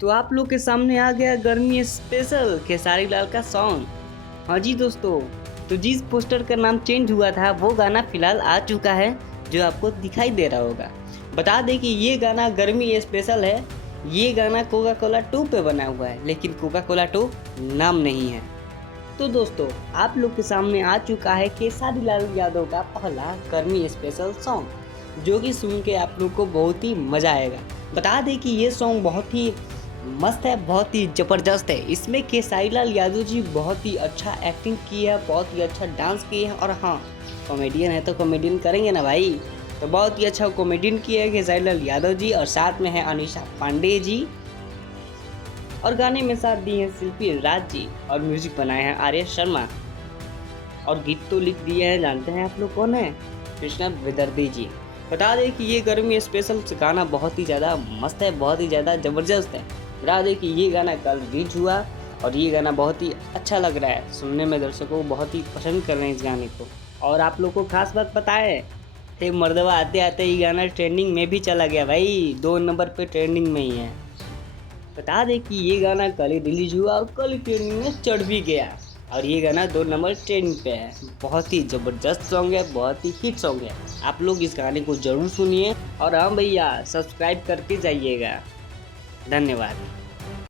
तो आप लोग के सामने आ गया गर्मी स्पेशल खेसारी लाल का सॉन्ग। हाँ जी दोस्तों, तो जिस पोस्टर का नाम चेंज हुआ था वो गाना फिलहाल आ चुका है, जो आपको दिखाई दे रहा होगा। बता दें कि ये गाना गर्मी स्पेशल है। ये गाना कोका कोला 2 पे बना हुआ है, लेकिन कोका कोला 2 नाम नहीं है। तो दोस्तों, आप लोग के सामने आ चुका है खेसारी लाल यादव का पहला गर्मी स्पेशल सॉन्ग, जो कि सुन के आप लोग को बहुत ही मज़ा आएगा। बता दें कि ये सॉन्ग बहुत ही मस्त है, बहुत ही ज़बरदस्त है। इसमें खेसारी लाल यादव जी बहुत ही अच्छा एक्टिंग की है, बहुत ही अच्छा डांस किए हैं, और हाँ, कॉमेडियन है तो कॉमेडियन करेंगे ना भाई। तो बहुत ही अच्छा कॉमेडियन किया है खेसारी लाल यादव जी, और साथ में है अनीशा पांडे जी, और गाने में साथ दिए हैं शिल्पी राज जी, और म्यूजिक बनाए हैं आर्य शर्मा, और गीत तो लिख दिए हैं, जानते हैं आप लोग कौन है? कृष्णा विदर्दी जी। बता दें कि ये गर्मी स्पेशल गाना बहुत ही ज़्यादा मस्त है, बहुत ही ज़्यादा ज़बरदस्त है। बता दें कि ये गाना कल रिलीज हुआ, और ये गाना बहुत ही अच्छा लग रहा है सुनने में, दर्शकों बहुत ही पसंद कर रहे हैं इस गाने को। और आप लोग को खास बात पता है, थे मर्दवा आते आते ये गाना ट्रेंडिंग में भी चला गया भाई, 2 नंबर पे ट्रेंडिंग में ही है। बता दें कि ये गाना कल ही रिलीज हुआ और कल ही ट्रेंडिंग में चढ़ भी गया, और ये गाना 2 नंबर ट्रेंडिंग पे है। बहुत ही ज़बरदस्त सॉन्ग है, बहुत ही हिट सॉन्ग है। आप लोग इस गाने को ज़रूर सुनिए, और हाँ भैया, सब्सक्राइब करके जाइएगा। धन्यवाद।